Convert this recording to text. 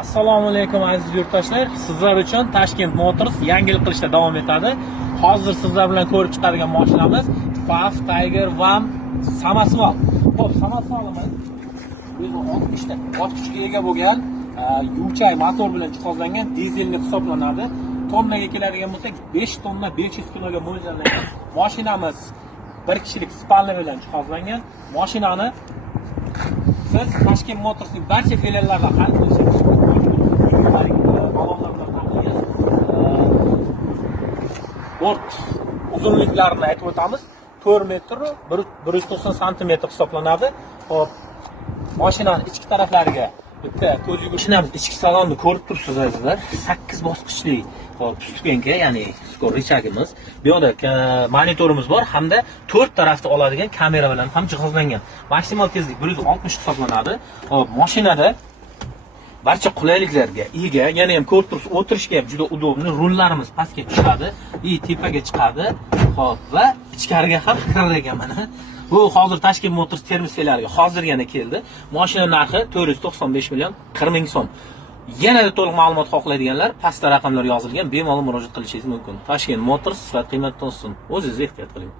Assalomu alaykum aziz yurtdoshlar. Sizlar uchun Toshkent Motors yangi yil qilishda davom etadi. Hozir sizlar bilan ko'rib chiqargan mashinamiz FAW Tiger Vam Samasval. Xo'p, Samasvalimiz 160 ta bosqichga ega bo'lgan, yuvchay motor bilan jihozlangan, dizelli hisoblanadi. Tonnaga keladigan bo'lsak 5 tonna 500 kiloga mo'ljallangan. Mashinamiz bir kishilik spalni bilan jihozlangan. Mashinani siz Toshkent Motorsning barcha filiallarida xarid qilishingiz bort uzunliklarini aytib o'tamiz. 4 metr 190 santimetr hisoblanadi. Hop, mashinaning ichki taraflariga bitta ko'z yugurishimiz, ichki salonni ko'rib turibsiz azizlar. 8 bosqichli stupenka, ya'ni skor richagimiz. Bu yerda monitorimiz bor hamda 4 tarafda oladigan kamera bilan ham jihozlangan. Maksimal tezlik 160 hisoblanadi. Hop, mashinada barcha qulayliklarga ega, yana ham ko'rib turibsiz, o'tirishga ham juda udobni. Rullarimiz pastga tushadi, tepaga chiqadi. Hop, va ichkariga ham kiradigan mana. Bu hozir Toshkent Motors Termiz filialiga hozirgina keldi. Mashina narxi 495 million 40 ming so'm. Yanada to'liq ma'lumot xohlaydiganlar pastda raqamlar yozilgan, bemalol murojaat qilishingiz mumkin. Toshkent Motors sifat qiymat olsin. O'zingiz ehtiyot qiling.